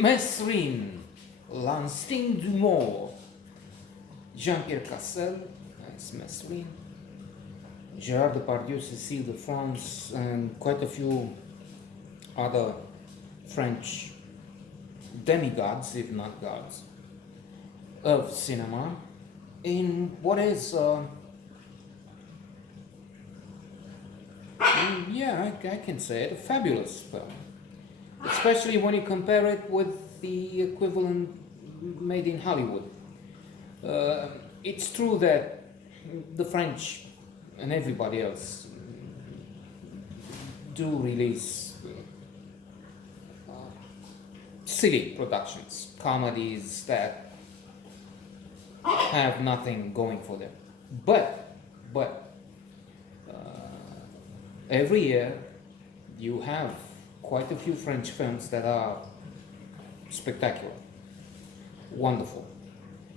Mesrine, l'instinct du mort. Jean-Pierre Cassel as Mesrine. Gérard Depardieu, Cécile de France, and quite a few other French demigods, if not gods, of cinema in what is, yeah, I can say it, a fabulous film. Especially when you compare it with the equivalent made in Hollywood. It's true that the French and everybody else do release silly productions, comedies that have nothing going for them. But uh, every year you have quite a few French films that are spectacular, wonderful.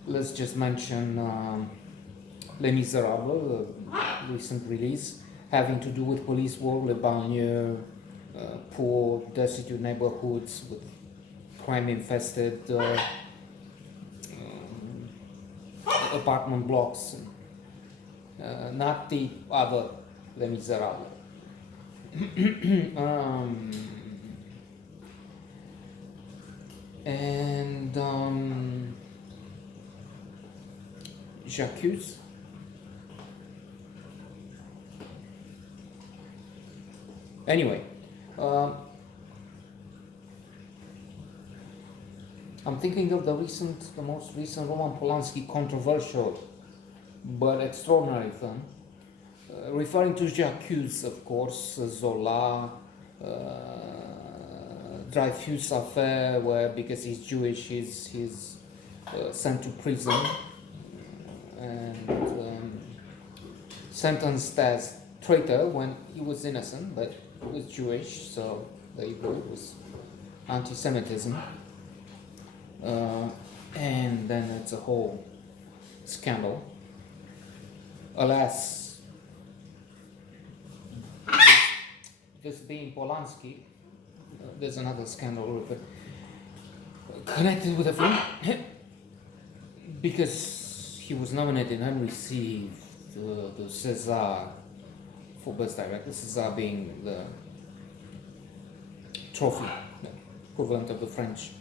Let's just mention Les Miserables, a recent release, having to do with police work, Le Banlieue, poor, destitute neighborhoods with crime-infested apartment blocks, not the other Les Miserables. And J'accuse. Anyway, I'm thinking of the most recent Roman Polanski controversial but extraordinary film, referring to J'accuse, of course, Zola, Dreyfus affair, where because he's Jewish, he's sent to prison and sentenced as traitor when he was innocent, but he was Jewish, so there you go, it was anti-Semitism. And then it's a whole scandal. Alas, this being Polanski, there's another scandal connected with the film because he was nominated and received the César for Best Director, César being the trophy, the equivalent of the French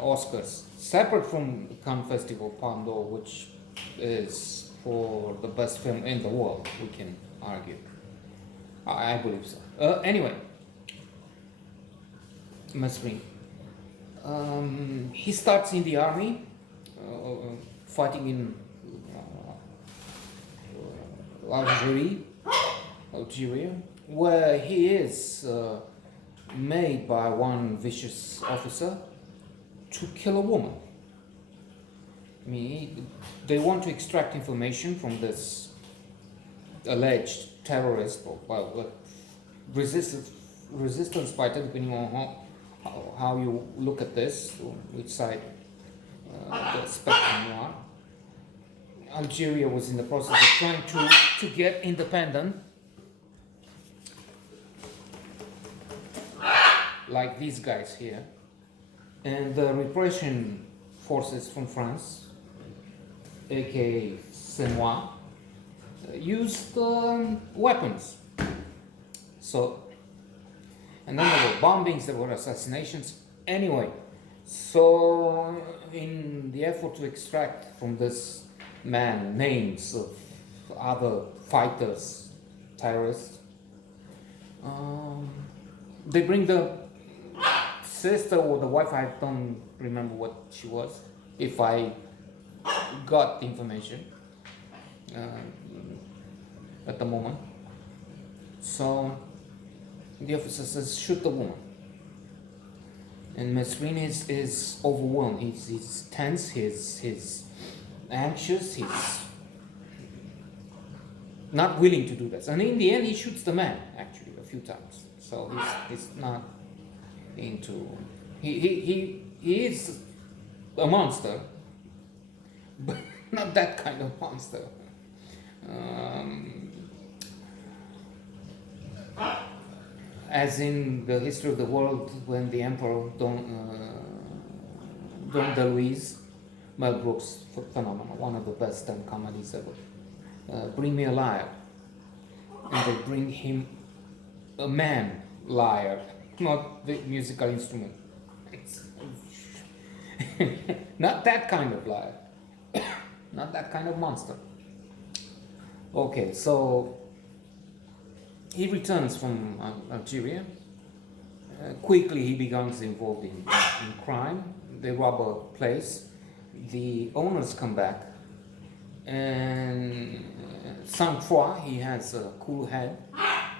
Oscars, separate from the Cannes Festival Palme d'Or, which is for the best film in the world, we can argue. I believe so. Anyway, Mesrine. He starts in the army, fighting in Algeria, where he is made by one vicious officer to kill a woman. I mean, they want to extract information from this alleged terrorist, or resistance fighter, depending on how you look at this, or which side the spectrum you are. Algeria was in the process of trying to get independent, like these guys here, and the repression forces from France, aka C'est Moi, used weapons. So, and then there were bombings, there were assassinations. Anyway, so in the effort to extract from this man names of other fighters, terrorists, they bring the sister or the wife, I don't remember what she was, if I got the information at the moment. So the officer says, shoot the woman. And Mesrine is overwhelmed. He's tense, he's anxious, he's not willing to do this. And in the end, he shoots the man, actually, a few times. So he's not into... He is a monster, but not that kind of monster. as in the history of the world, when the emperor Don DeLuise, Mel Brooks phenomenal, one of the best done comedies ever. Bring me a liar, and they bring him a man liar, not the musical instrument. It's not that kind of liar, not that kind of monster. Okay, so he returns from Algeria. Quickly he becomes involved in crime. They rob a place. The owners come back, and sang-froid, he has a cool head.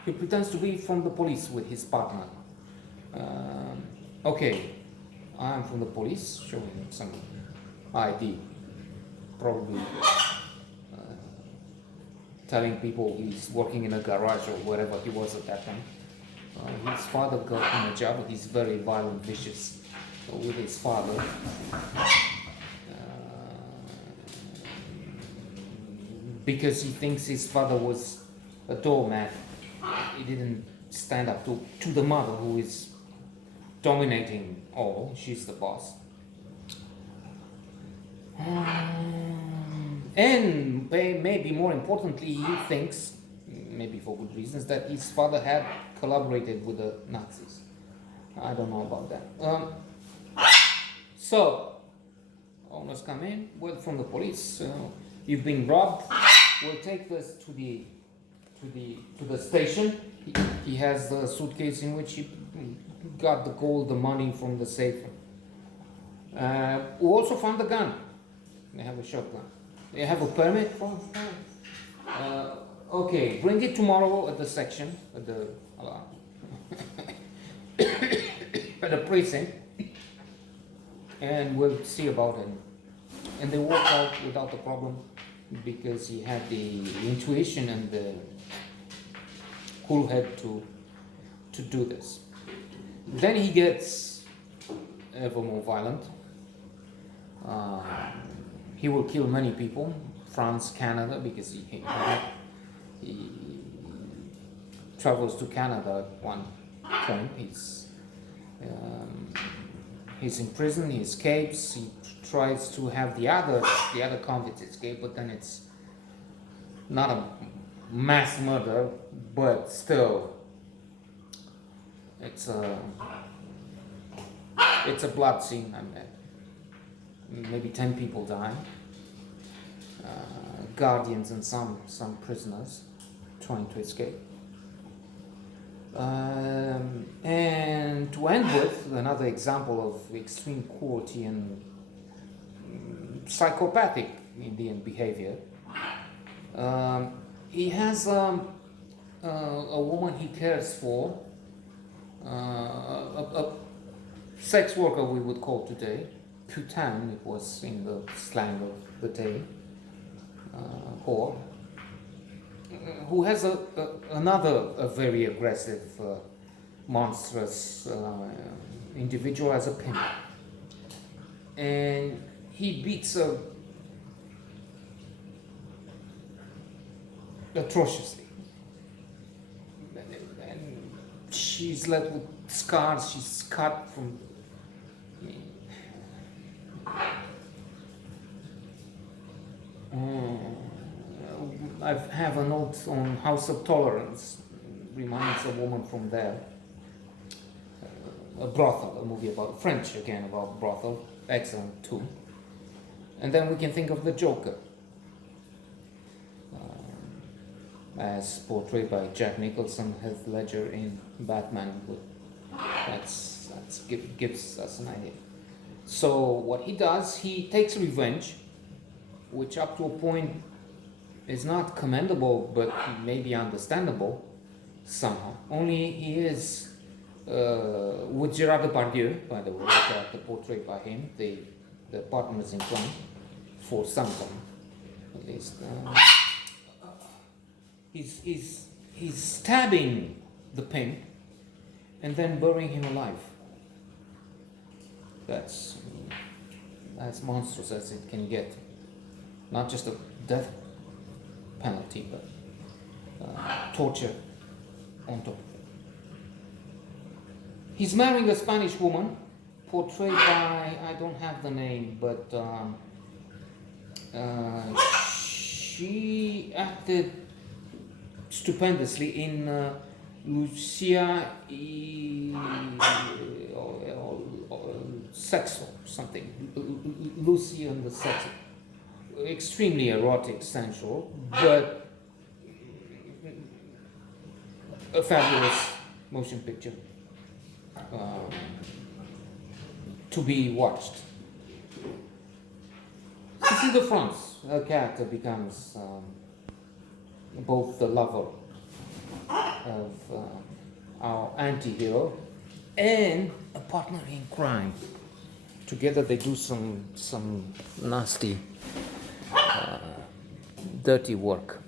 He pretends to be from the police with his partner. Okay, I'm from the police, showing some ID, probably telling people he's working in a garage or wherever he was at that time. His father got him a job. He's very violent, vicious with his father. Because he thinks his father was a doormat. He didn't stand up to the mother, who is dominating all. She's the boss. And maybe more importantly, he thinks, maybe for good reasons, that his father had collaborated with the Nazis. I don't know about that. So, owners come in, word from the police, you've been robbed. We'll take this to the station. He has the suitcase in which he got the gold, the money from the safe. We also found the gun. They have a shotgun. They have a permit for. Okay, bring it tomorrow at the section, at the at the precinct, and we'll see about it. And they walk out without a problem, because he had the intuition and the cool head to do this. Then he gets ever more violent. He will kill many people, France, Canada, because he travels to Canada at one point. He's in prison, he escapes, he tries to have the other convicts escape, but then it's not a mass murder, but still it's a blood scene. I mean, maybe 10 people die, guardians and some prisoners trying to escape. And to end with another example of extreme cruelty and psychopathic Indian behavior, he has a woman he cares for, a sex worker, we would call today, putain, it was in the slang of the day, whore, who has another very aggressive, monstrous individual as a pimp. And he beats her atrociously. And she's left with scars, she's cut from. I have a note on House of Tolerance, reminds a woman from there. A brothel, a movie about French again, about brothel, excellent too. And then we can think of the Joker, as portrayed by Jack Nicholson, Heath Ledger in Batman. That's gives us an idea. So what he does, he takes revenge, which up to a point is not commendable, but maybe understandable somehow. Only he is, with Gerard Depardieu, by the way, the character portrayed by him, the partners in crime, for some time at least. He's stabbing the pimp and then burying him alive. That's monstrous as it can get. Not just a death penalty, but torture on top of it. He's marrying a Spanish woman, portrayed by, I don't have the name, but she acted stupendously in Lucia or Sexo, something. Lucy and the Sexo. Extremely erotic, sensual, but a fabulous motion picture to be watched. Cécile de France, her character becomes both the lover of our anti-hero and a partner in crime. Together they do some nasty, dirty work.